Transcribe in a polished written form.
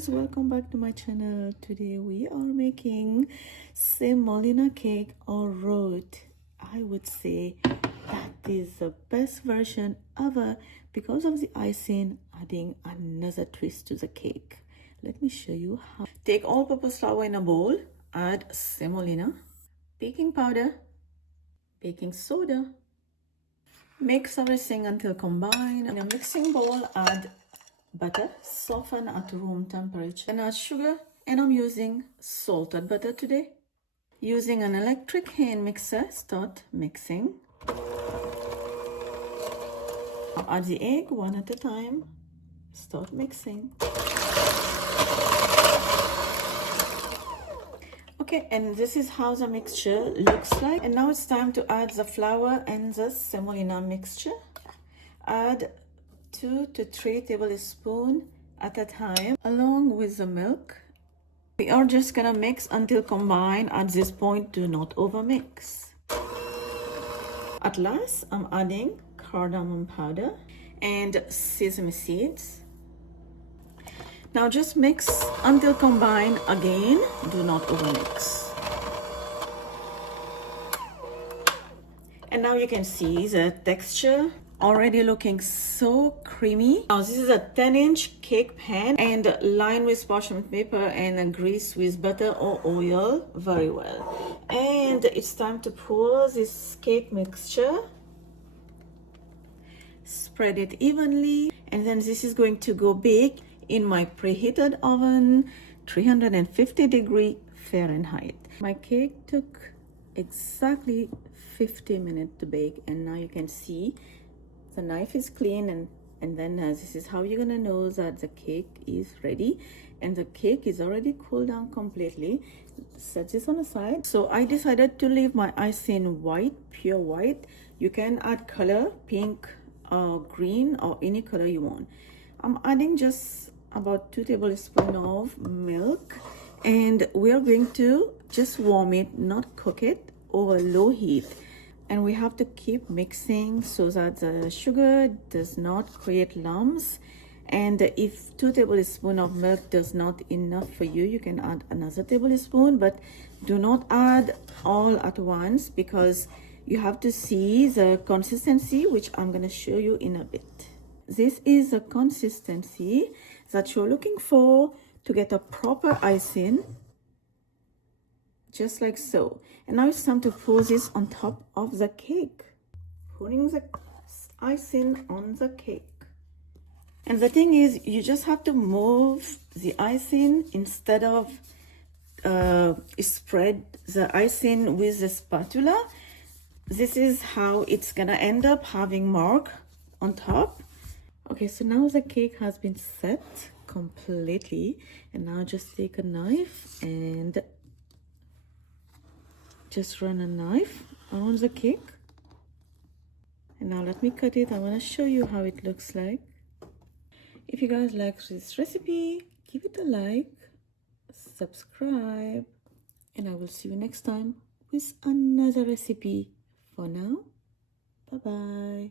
guys, welcome back to my channel. Today we are making semolina cake or roat. I would say that is the best version ever because of the icing adding another twist to the cake. Let me show you how. Take all-purpose flour in a bowl, add semolina, baking powder, baking soda. Mix everything until combined. In a mixing bowl, add butter, soften at room temperature, and add sugar. And I'm using salted butter today. Using an electric hand mixer, start mixing. Add the egg one at a time. Start mixing. Okay, and this is how the mixture looks like. And now it's time to add the flour and the semolina mixture. Add 2 to 3 tablespoons at a time along with the milk. We are just gonna mix until combined. At this point, do not overmix. At last, I'm adding cardamom powder and sesame seeds. Now just mix until combined again. Do not overmix. And now you can see the texture already looking so creamy. Now this is a 10-inch cake pan and lined with parchment paper and greased with butter or oil very well. And it's time to pour this cake mixture. Spread it evenly, and then this is going to go bake in my preheated oven, 350 Fahrenheit. My cake took exactly 50 minutes to bake, and now you can see the knife is clean, and then this is how you're gonna know that the cake is ready. And the cake is already cooled down completely. Set this on the side. So I decided to leave my icing white, pure white. You can add color, pink or green or any color you want. I'm adding just about 2 tablespoons of milk, and we are going to just warm it, not cook it, over low heat. And we have to keep mixing so that the sugar does not create lumps. And if 2 tablespoons of milk does not enough for you, you can add another tablespoon, but do not add all at once because you have to see the consistency, which I'm going to show you in a bit. This is the consistency that you're looking for to get a proper icing, just like so. And now it's time to pour this on top of the cake. Pouring the icing on the cake. And the thing is, you just have to move the icing instead of spread the icing with the spatula. This is how it's gonna end up having mark on top. Okay, so now the cake has been set completely, and now just take a knife and just run a knife on the cake. And now let me cut it. I want to show you how it looks like. If you guys like this recipe, give it a like, subscribe, and I will see you next time with another recipe. For now, bye bye.